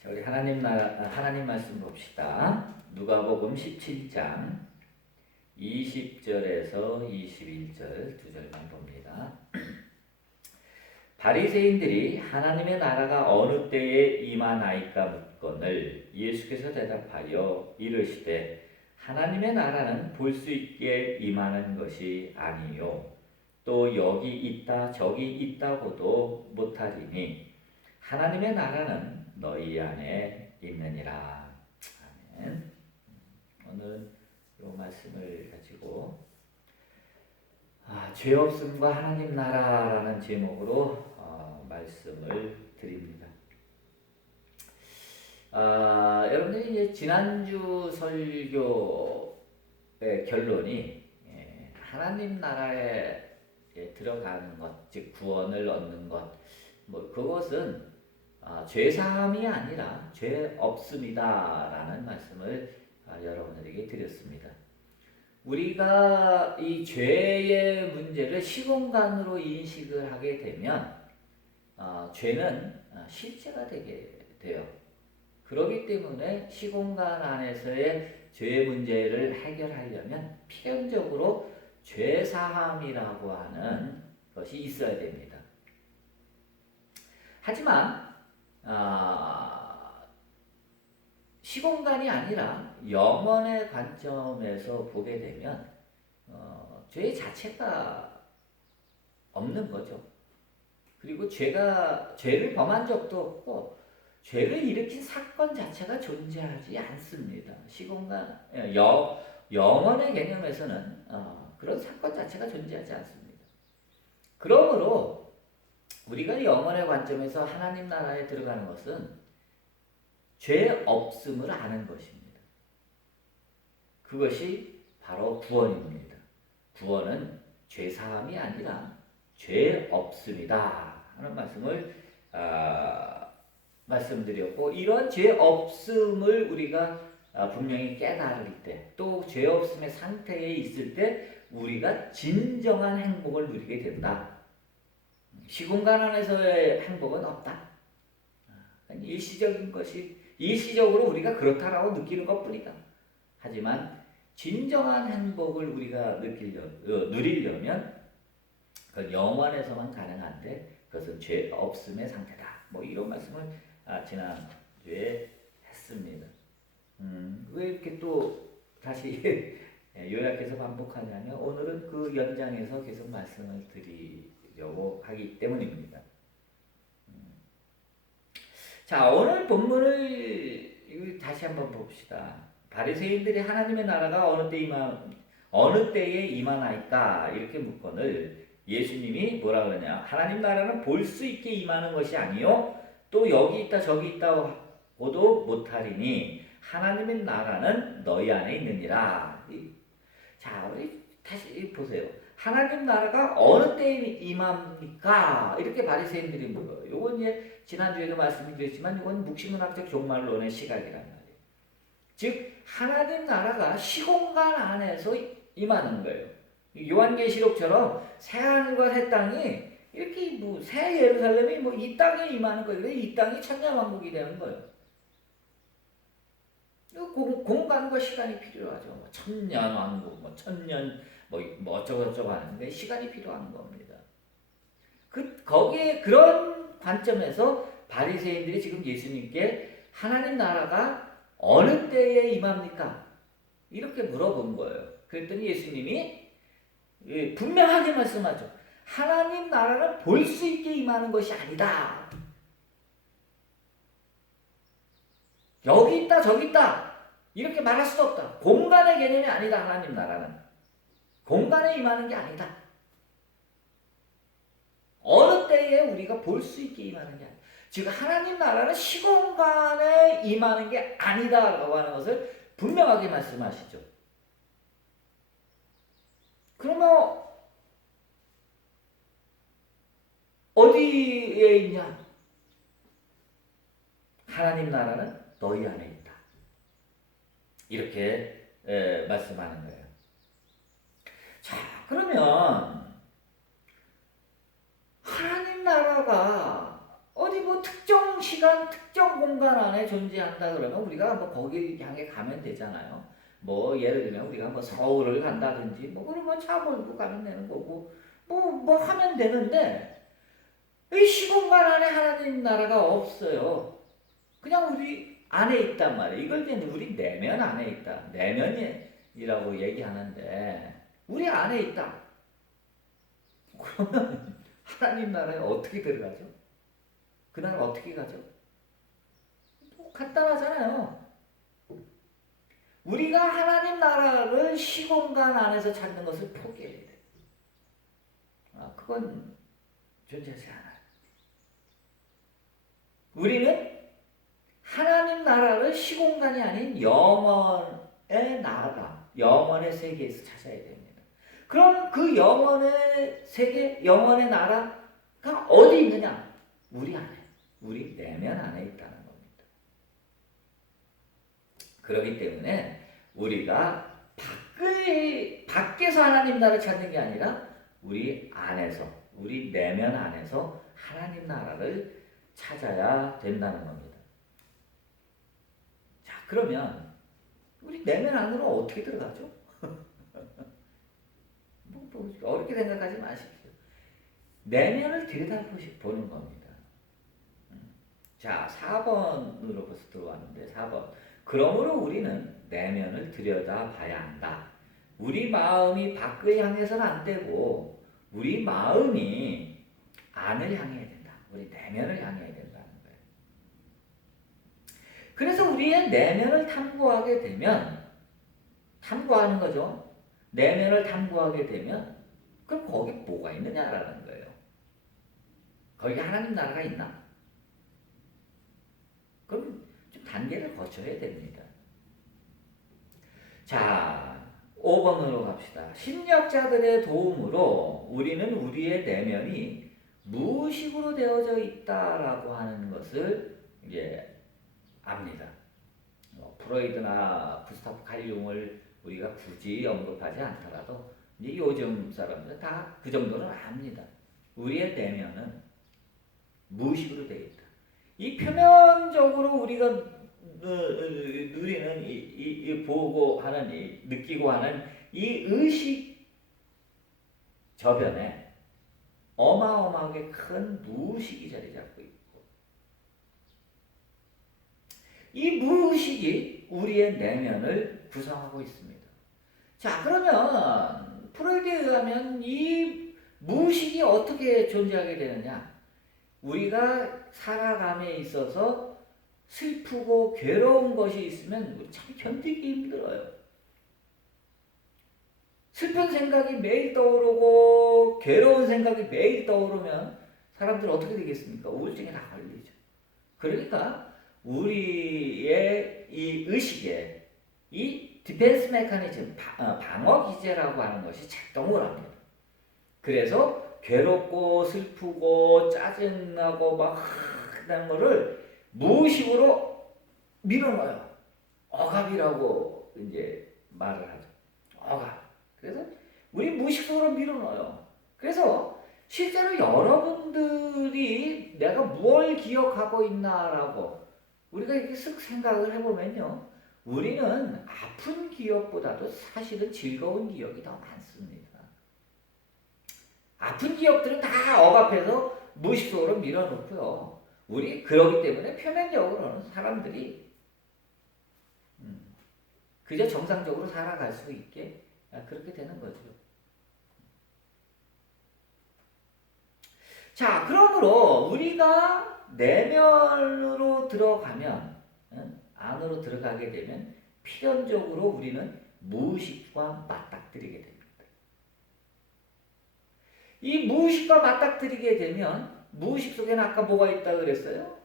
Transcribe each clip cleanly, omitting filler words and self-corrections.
자, 우리 하나님 말씀 봅시다. 누가복음 17장 20절에서 21절 두 절만 봅니다. 바리새인들이 하나님의 나라가 어느 때에 임하나이까 묻거늘 예수께서 대답하여 이르시되 하나님의 나라는 볼 수 있게 임하는 것이 아니요 또 여기 있다 저기 있다고도 못하리니 하나님의 나라는 너희 안에 있느니라. 아멘. 오늘 이 말씀을 가지고 죄 없음과 하나님 나라라는 제목으로 말씀을 드립니다. 여러분들이 이제 지난주 설교의 결론이 하나님 나라에 들어가는 것, 즉 구원을 얻는 것, 그것은 죄 사함이 아니라 죄 없음이다라는 말씀을 여러분들에게 드렸습니다. 우리가 이 죄의 문제를 시공간으로 인식을 하게 되면 죄는 실체가 되게 돼요. 그렇기 때문에 시공간 안에서의 죄 문제를 해결하려면 필연적으로 죄 사함이라고 하는 것이 있어야 됩니다. 하지만 시공간이 아니라 영원의 관점에서 보게 되면 죄 자체가 없는 거죠. 그리고 죄를 범한 적도 없고 죄를 일으킨 사건 자체가 존재하지 않습니다. 시공간 영원의 개념에서는 그런 사건 자체가 존재하지 않습니다. 그러므로 우리가 영원의 관점에서 하나님 나라에 들어가는 것은 죄 없음을 아는 것입니다. 그것이 바로 구원입니다. 구원은 죄 사함이 아니라 죄 없음이다 하는 말씀을 말씀드렸고, 이런 죄 없음을 우리가 분명히 깨달을 때, 또 죄 없음의 상태에 있을 때 우리가 진정한 행복을 누리게 된다. 시공간 안에서의 행복은 없다. 일시적인 것이 일시적으로 우리가 그렇다라고 느끼는 것뿐이다. 하지만 진정한 행복을 우리가 누리려면 그건 영원에서만 가능한데 그것은 죄 없음의 상태다. 이런 말씀을 지난주에 했습니다. 왜 이렇게 또 다시 요약해서 반복하냐면 오늘은 그 연장에서 계속 말씀을 드리려고 하기 때문입니다. 자, 오늘 본문을 다시 한번 봅시다. 바리새인들이 하나님의 나라가 어느 때에 임하나이까 이렇게 묻거늘 예수님이 뭐라 그러냐? 하나님 나라는 볼 수 있게 임하는 것이 아니요 또 여기 있다 저기 있다고도 못하리니 하나님의 나라는 너희 안에 있느니라. 자, 우리 다시 보세요. 하나님 나라가 어느 때에 임합니까? 이렇게 바리새인들이 물어요. 이건 이제 지난주에도 말씀드렸지만 이건 묵시문학적 종말론의 시각이란 말이에요. 즉 하나님 나라가 시공간 안에서 임하는 거예요. 요한계시록처럼 새 하늘과 새 땅이 이렇게 새 예루살렘이 이 땅에 임하는 거예요. 이 땅이 천년왕국이 되는 거예요. 공간과 시간이 필요하죠. 천년왕국, 천년 어쩌고저쩌고 하는데 시간이 필요한 겁니다. 거기에 그런 관점에서 바리새인들이 지금 예수님께 하나님 나라가 어느 때에 임합니까? 이렇게 물어본 거예요. 그랬더니 예수님이 분명하게 말씀하죠. 하나님 나라는 볼 수 있게 임하는 것이 아니다. 여기 있다 저기 있다 이렇게 말할 수 없다. 공간의 개념이 아니다. 하나님 나라는 공간에 임하는 게 아니다. 어느 때에 우리가 볼 수 있게 임하는 게 아니다. 즉 하나님 나라는 시공간에 임하는 게 아니다라고 하는 것을 분명하게 말씀하시죠. 그러면 어디에 있냐? 하나님 나라는 너희 안에 있다. 이렇게 말씀하는 거예요. 자, 그러면 하나님 나라가 어디 특정 시간, 특정 특정한 공간 안에 존재한다 그러면 우리가 뭐 거기 향해 가면 되잖아요. 뭐 예를 들면 우리가 뭐 서울을 간다든지 뭐 그러면 차 몰고 가면 되는 거고 뭐 하면 되는데 이 시공간 안에 하나님 나라가 없어요. 그냥 우리 안에 있단 말이에요. 이걸 이제 우리 내면 안에 있다. 내면이라고 얘기하는데 우리 안에 있다. 그러면 하나님 나라에 어떻게 들어가죠? 그 나라 어떻게 가죠? 뭐 간단하잖아요. 우리가 하나님 나라를 시공간 안에서 찾는 것을 포기해야 돼. 그건 존재하지 않아요. 우리는 하나님 나라를 시공간이 아닌 영원의 나라, 영원의 세계에서 찾아야 됩니다. 그럼 그 영원의 세계, 영원의 나라가 어디 있느냐? 우리 안에, 우리 내면 안에 있다는 겁니다. 그렇기 때문에 우리가 밖에서 하나님 나라를 찾는 게 아니라 우리 안에서, 우리 내면 안에서 하나님 나라를 찾아야 된다는 겁니다. 자, 그러면 우리 내면 안으로 어떻게 들어가죠? 뭐 어렵게 생각하지 마십시오. 내면을 들여다보는 겁니다. 자, 4번으로 벌써 들어왔는데 4번. 그러므로 우리는 내면을 들여다봐야 한다. 우리 마음이 밖을 향해서는 안 되고 우리 마음이 안을 향해야 된다. 우리 내면을 향해야 된다는 거예요. 그래서 우리의 내면을 탐구하는 거죠. 내면을 탐구하게 되면 그럼 거기 뭐가 있느냐라는 거예요. 거기 하나님 나라가 있나? 그럼 좀 단계를 거쳐야 됩니다. 자, 5번으로 갑시다. 심리학자들의 도움으로 우리는 우리의 내면이 무의식으로 되어져 있다라고 하는 것을 이제 압니다. 프로이드나 구스타프 칼 융을 우리가 굳이 언급하지 않더라도 이제 요즘 사람들은 다 그 정도는 압니다. 우리의 내면은 무의식으로 되어 있다. 이 표면적으로 우리가 누리는 이 보고 하는 느끼고 하는 이 의식 저변에 어마어마하게 큰 무의식이 자리 잡고 있고 이 무의식이 우리의 내면을 구성하고 있습니다. 자, 그러면 프로이드에 의하면 이 무의식이 어떻게 존재하게 되느냐? 우리가 살아감에 있어서 슬프고 괴로운 것이 있으면 우리 참 견디기 힘들어요. 슬픈 생각이 매일 떠오르고 괴로운 생각이 매일 떠오르면 사람들 어떻게 되겠습니까? 우울증에 다 걸리죠. 그러니까 우리의 이 의식에 이 디펜스 메커니즘, 방어 기제라고 하는 것이 작동을 합니다. 그래서 괴롭고 슬프고 짜증나고 막 하는 거를 무의식으로 밀어넣어요. 억압이라고 이제 말을 하죠. 억압. 그래서 우리 무의식적으로 밀어넣어요. 그래서 실제로 여러분들이 내가 뭘 기억하고 있나라고 우리가 이렇게 쓱 생각을 해보면요. 우리는 아픈 기억보다도 사실은 즐거운 기억이 더 많습니다. 아픈 기억들은 다 억압해서 무의식 속으로 밀어넣고요. 우리 그러기 때문에 표면적으로는 사람들이 그저 정상적으로 살아갈 수 있게 그렇게 되는 거죠. 자, 그러므로 우리가 내면으로 들어가면 안으로 들어가게 되면 필연적으로 우리는 무의식과 맞닥뜨리게 됩니다. 이 무의식과 맞닥뜨리게 되면 무의식 속에는 아까 뭐가 있다고 그랬어요?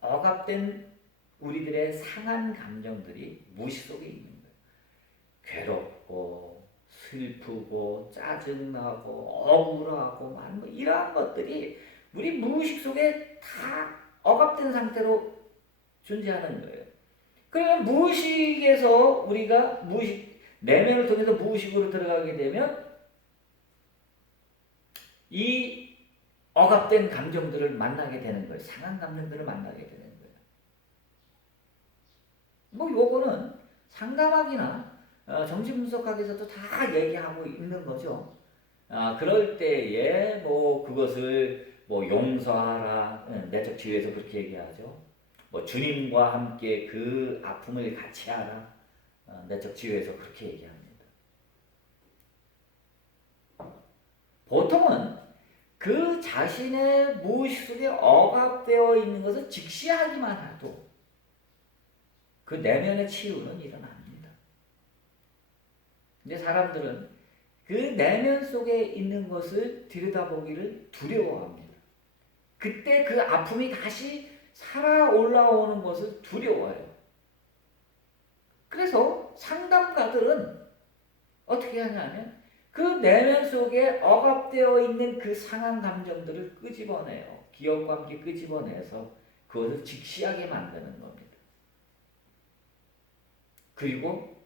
억압된 우리들의 상한 감정들이 무의식 속에 있는 거예요. 괴롭고 슬프고 짜증나고 억울하고 뭐 이러한 것들이 우리 무의식 속에 다 억압된 상태로 존재하는 거예요. 그러면 무의식에서 우리가 내면을 통해서 무의식으로 들어가게 되면 이 억압된 감정들을 만나게 되는 거예요. 상한 감정들을 만나게 되는 거예요. 뭐 요거는 상담학이나 정신분석학에서도 다 얘기하고 있는 거죠. 그럴 때에 뭐 그것을 뭐 용서하라, 내적 지혜에서 그렇게 얘기하죠. 뭐 주님과 함께 그 아픔을 같이 하라, 내적 지혜에서 그렇게 얘기합니다. 보통은 그 자신의 무의식 속에 억압되어 있는 것을 직시하기만 해도 그 내면의 치유는 일어납니다. 근데 사람들은 그 내면 속에 있는 것을 들여다보기를 두려워합니다. 그때 그 아픔이 다시 살아 올라오는 것을 두려워해요. 그래서 상담가들은 어떻게 하냐면 그 내면 속에 억압되어 있는 그 상한 감정들을 끄집어내요. 기억과 함께 끄집어내서 그것을 직시하게 만드는 겁니다. 그리고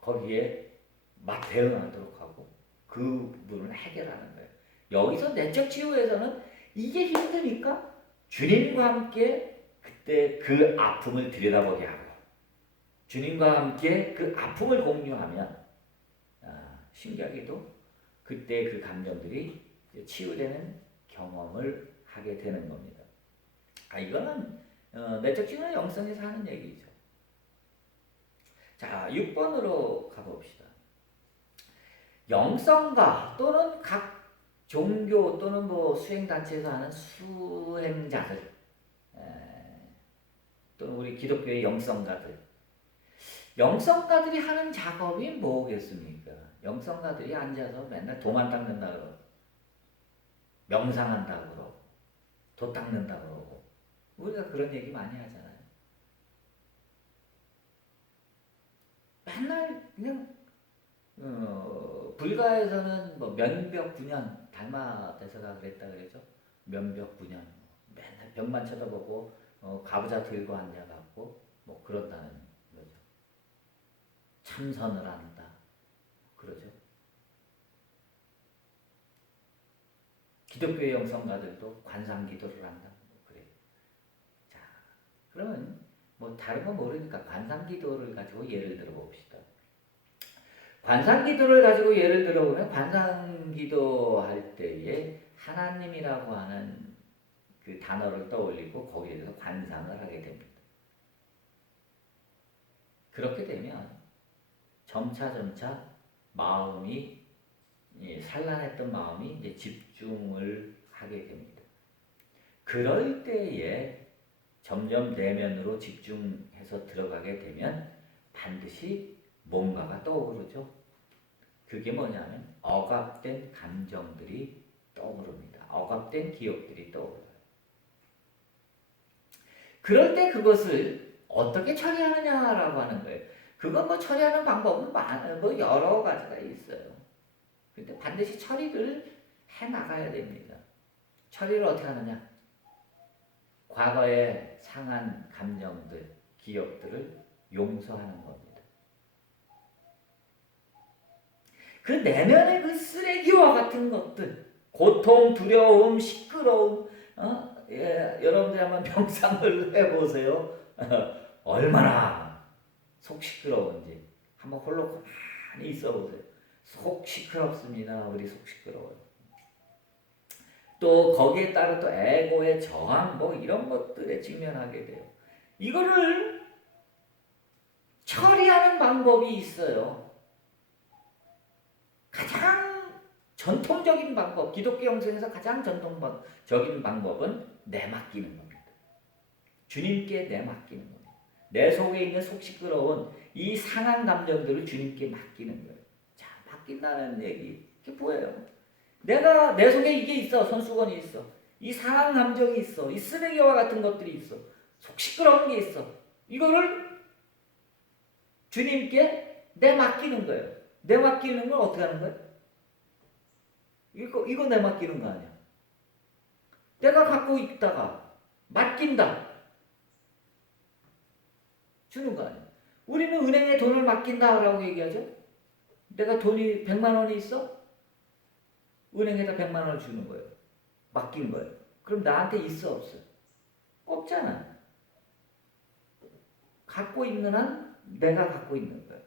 거기에 막 대응하도록 하고 그 부분을 해결하는 거예요. 여기서 내적 치유에서는 이게 힘드니까 주님과 함께 그때 그 아픔을 들여다보게 하고 주님과 함께 그 아픔을 공유하면 신기하게도 그때 그 감정들이 치유되는 경험을 하게 되는 겁니다. 이거는 내적 치유는 영성에서 하는 얘기죠. 자, 6번으로 가봅시다. 영성가 또는 각 종교 또는 뭐 수행단체에서 하는 수행자들 또는 우리 기독교의 영성가들이 하는 작업이 뭐겠습니까? 영성가들이 앉아서 맨날 도만 닦는다 그러고 명상한다 그러고 도 닦는다 그러고 우리가 그런 얘기 많이 하잖아요. 맨날 그냥 불가에서는 뭐 면벽분연 달마대사가 그랬다 그랬죠. 면벽분연 맨날 벽만 쳐다보고 가부좌 들고 앉아갖고 뭐 그런다는 거죠. 참선을 한다 그러죠. 기독교의 영성가들도 관상기도를 한다 그래요. 자, 그러면 뭐 다른 거 모르니까 관상기도를 가지고 예를 들어 봅시다. 관상기도를 가지고 예를 들어보면 관상기도 할 때에 하나님이라고 하는 그 단어를 떠올리고 거기에 대해서 관상을 하게 됩니다. 그렇게 되면 점차 마음이 산란했던 마음이 이제 집중을 하게 됩니다. 그럴 때에 점점 내면으로 집중해서 들어가게 되면 반드시 뭔가가 떠오르죠. 그게 뭐냐면 억압된 감정들이 떠오릅니다. 억압된 기억들이 떠오르요. 그럴 때 그것을 어떻게 처리하느냐라고 하는 거예요. 그건 뭐 처리하는 방법은 뭐 여러 가지가 있어요. 근데 반드시 처리를 해 나가야 됩니다. 처리를 어떻게 하느냐? 과거의 상한 감정들, 기억들을 용서하는 겁니다. 그 내면의 그 쓰레기와 같은 것들, 고통, 두려움, 시끄러움, 여러분들 한번 명상을 해보세요. 얼마나 속 시끄러운지 한번 홀로 가만히 있어보세요. 속 시끄럽습니다. 우리 속 시끄러워요. 또 거기에 따른 또 에고의 저항 뭐 이런 것들에 직면하게 돼요. 이거를 처리하는 방법이 있어요. 가장 전통적인 방법, 기독교 영성에서 가장 전통적인 방법은 내맡기는 겁니다. 주님께 내맡기는 겁니다. 내 속에 있는 속 시끄러운 이 상한 감정들을 주님께 맡기는 거예요. 자, 맡긴다는 얘기 이게 뭐예요? 내가 내 속에 이게 있어. 손수건이 있어. 이 상한 감정이 있어. 이 쓰레기와 같은 것들이 있어. 속 시끄러운 게 있어. 이거를 주님께 내맡기는 거예요. 내맡기는 건 어떻게 하는 거예요? 이거 내맡기는 거 아니야. 내가 갖고 있다가 맡긴다. 주는 거 아니야. 우리는 은행에 돈을 맡긴다라고 얘기하죠. 내가 돈이 100만 원이 있어? 은행에다 100만 원을 주는 거예요. 맡긴 거예요. 그럼 나한테 있어 없어? 없잖아. 갖고 있는 한 내가 갖고 있는 거예요.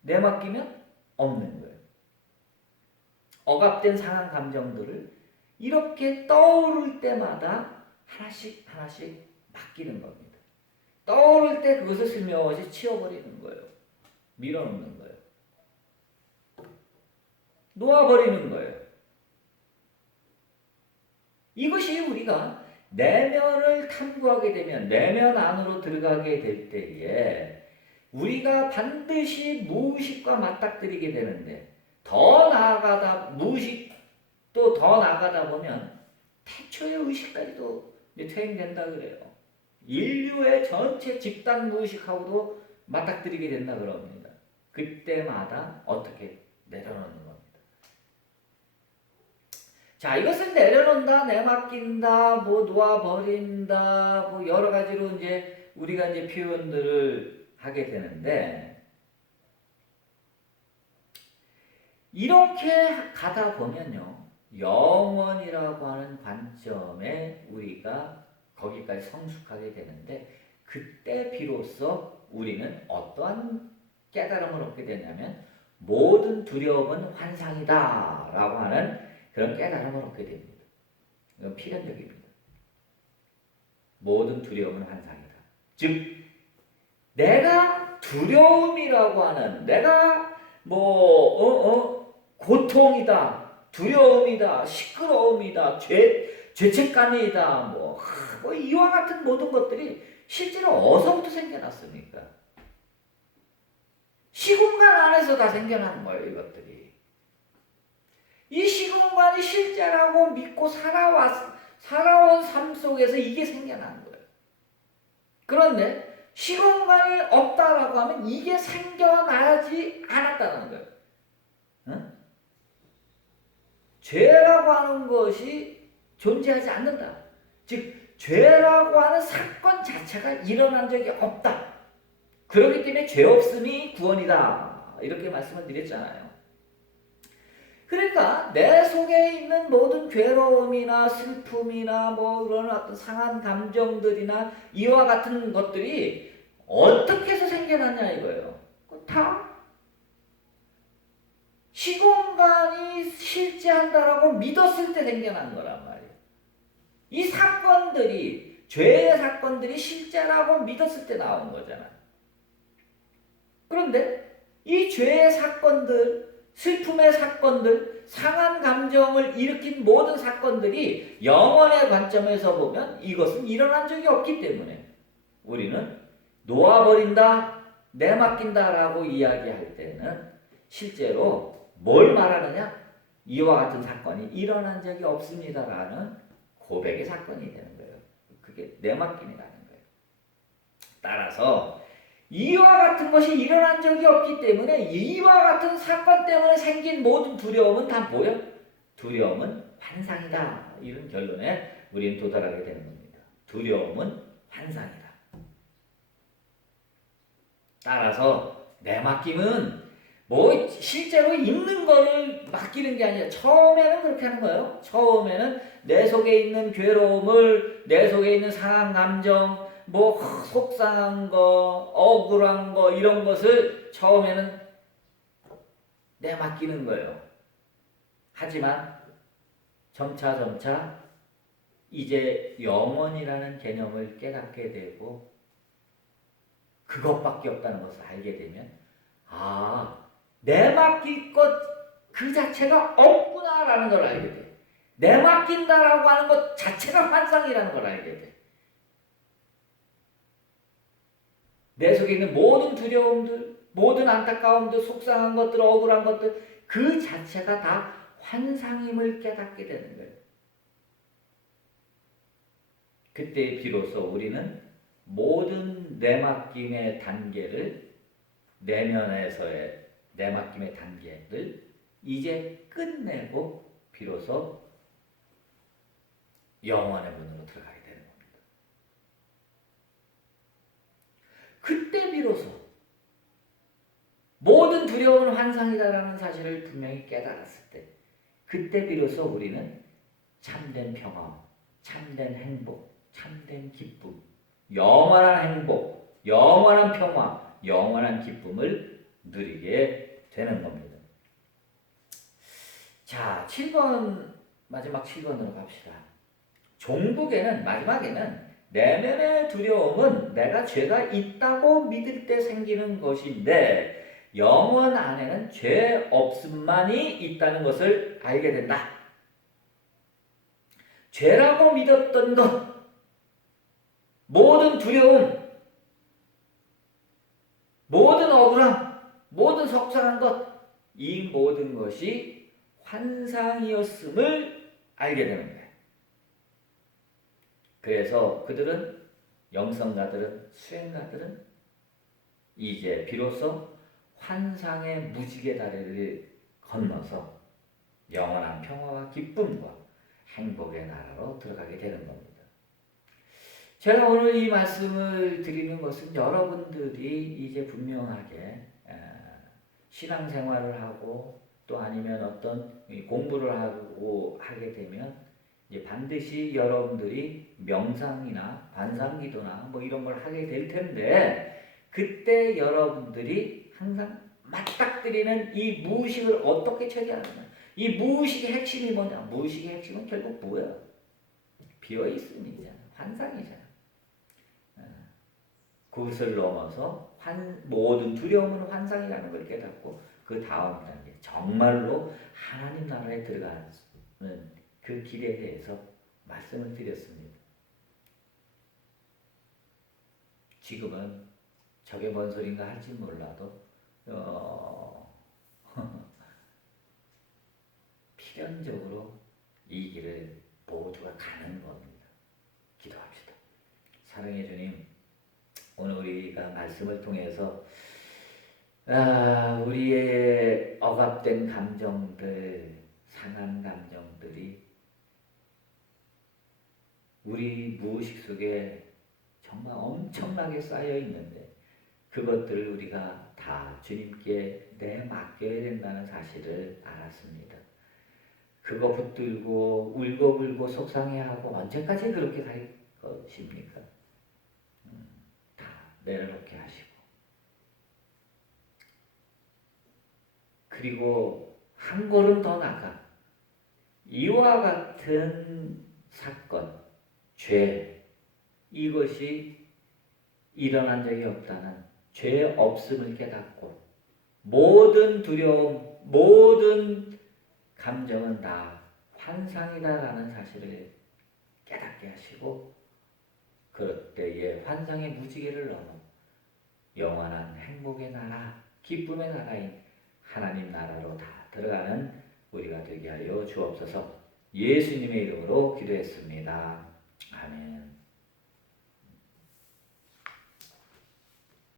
내맡기면 없는 거예요. 억압된 상한 감정들을 이렇게 떠오를 때마다 하나씩 하나씩 맡기는 겁니다. 떠오를 때 그것을 슬며시 치워버리는 거예요. 밀어놓는 거예요. 놓아버리는 거예요. 이것이 우리가 내면을 탐구하게 되면, 내면 안으로 들어가게 될 때에 우리가 반드시 무의식과 맞닥뜨리게 되는데, 더 나아가다 무의식도 더 나아가다 보면 태초의 의식까지도 퇴행된다 그래요. 인류의 전체 집단 무의식하고도 맞닥뜨리게 된다 그럽니다. 그때마다 어떻게 내려놓는 겁니다. 자, 이것을 내려놓는다, 내맡긴다, 뭐 놓아버린다, 뭐 여러 가지로 이제 우리가 이제 표현들을 하게 되는데, 이렇게 가다 보면요, 영원이라고 하는 관점에 우리가 거기까지 성숙하게 되는데, 그때 비로소 우리는 어떠한 깨달음을 얻게 되냐면, 모든 두려움은 환상이다 라고 하는 그런 깨달음을 얻게 됩니다. 이건 필연적입니다. 모든 두려움은 환상이다. 즉, 내가 두려움이라고 하는, 내가 고통이다, 두려움이다, 시끄러움이다, 죄책감이다, 이와 같은 모든 것들이 실제로 어디서부터 생겨났습니까? 시공간 안에서 다 생겨난 거예요, 이것들이. 이 시공간이 실제라고 믿고 살아온 삶 속에서 이게 생겨난 거예요. 그런데 시공간이 없다라고 하면 이게 생겨나지 않았다는 거예요. 응? 죄라고 하는 것이 존재하지 않는다. 즉, 죄라고 하는 사건 자체가 일어난 적이 없다. 그렇기 때문에 죄 없음이 구원이다. 이렇게 말씀을 드렸잖아요. 그러니까 내 속에 있는 모든 괴로움이나 슬픔이나 그런 어떤 상한 감정들이나 이와 같은 것들이 어떻게 해서 생겨났냐 이거예요. 다 시공간이 실제한다라고 믿었을 때 생겨난 거란 말이에요. 이 사건들이, 죄의 사건들이 실제라고 믿었을 때 나온 거잖아. 그런데 이 죄의 사건들, 슬픔의 사건들, 상한 감정을 일으킨 모든 사건들이 영원의 관점에서 보면 이것은 일어난 적이 없기 때문에 우리는 놓아버린다, 내맡긴다라고 이야기할 때는 실제로 뭘 말하느냐? 이와 같은 사건이 일어난 적이 없습니다라는 고백의 사건이 되는 거예요. 그게 내맡김이라는 거예요. 따라서 이와 같은 것이 일어난 적이 없기 때문에 이와 같은 사건 때문에 생긴 모든 두려움은 다 뭐예요? 두려움은 환상이다. 이런 결론에 우리는 도달하게 되는 겁니다. 두려움은 환상이다. 따라서 내맡김은 실제로 있는 거를 맡기는 게 아니라 처음에는 그렇게 하는 거예요. 처음에는 내 속에 있는 괴로움을, 내 속에 있는 상한 감정, 속상한 거, 억울한 거, 이런 것을 처음에는 내맡기는 거예요. 하지만 점차 이제 영원이라는 개념을 깨닫게 되고 그것밖에 없다는 것을 알게 되면 내맡길 것 그 자체가 없구나라는 걸 알게 돼. 내맡긴다라고 하는 것 자체가 환상이라는 걸 알게 돼. 내 속에 있는 모든 두려움들, 모든 안타까움들, 속상한 것들, 억울한 것들 그 자체가 다 환상임을 깨닫게 되는 거예요. 그때 비로소 우리는 모든 내맡김의 단계를, 내면에서의 내맡김의 단계를 이제 끝내고 비로소 영원의 문으로 들어가게 되는 겁니다. 그때 비로소 모든 두려움은 환상이다라는 사실을 분명히 깨달았을 때, 그때 비로소 우리는 참된 평화, 참된 행복, 참된 기쁨, 영원한 행복, 영원한 평화, 영원한 기쁨을 누리게 되는 겁니다. 자, 7번, 마지막 7번으로 갑시다. 종북에는, 마지막에는 내면의 두려움은 내가 죄가 있다고 믿을 때 생기는 것인데 영원 안에는 죄 없음만이 있다는 것을 알게 된다. 죄라고 믿었던 것, 모든 두려움, 모든 억울함, 모든 속상한 것, 이 모든 것이 환상이었음을 알게 되는 거예요. 그래서 그들은, 영성가들은, 수행가들은 이제 비로소 환상의 무지개 다리를 건너서 영원한 평화와 기쁨과 행복의 나라로 들어가게 되는 겁니다. 제가 오늘 이 말씀을 드리는 것은 여러분들이 이제 분명하게 신앙생활을 하고 또 아니면 어떤 공부를 하고 하게 되면 이제 반드시 여러분들이 명상이나 반상기도나 뭐 이런 걸 하게 될 텐데 그때 여러분들이 항상 맞닥뜨리는 이 무의식을 어떻게 처리하느냐. 이 무의식의 핵심이 뭐냐? 무의식의 핵심은 결국 뭐야? 비어있음이잖아. 환상이잖아. 그것을 넘어서 모든 두려움은 환상이라는 걸 깨닫고 그 다음 단계 정말로 하나님 나라에 들어가는 그 길에 대해서 말씀을 드렸습니다. 지금은 저게 뭔 소린가 할지 몰라도 필연적으로 이 길을 모두가 가는 겁니다. 기도합시다. 사랑의 주님, 오늘 우리가 말씀을 통해서 우리의 억압된 감정들, 상한 감정들이 우리 무의식 속에 정말 엄청나게 쌓여 있는데 그것들을 우리가 다 주님께 내맡겨야 된다는 사실을 알았습니다. 그거 붙들고 울고불고 속상해하고 언제까지 그렇게 갈 것입니까? 다 내려놓게 하시고 그리고 한 걸음 더 나가 이와 같은 사건, 죄 이것이 일어난 적이 없다는 죄 없음을 깨닫고 모든 두려움, 모든 감정은 다 환상이다라는 사실을 깨닫게 하시고 그럴 때에 환상의 무지개를 넘어 영원한 행복의 나라, 기쁨의 나라인 하나님 나라로 다 들어가는 우리가 되게 하여 주옵소서. 예수님의 이름으로 기도했습니다. 아멘.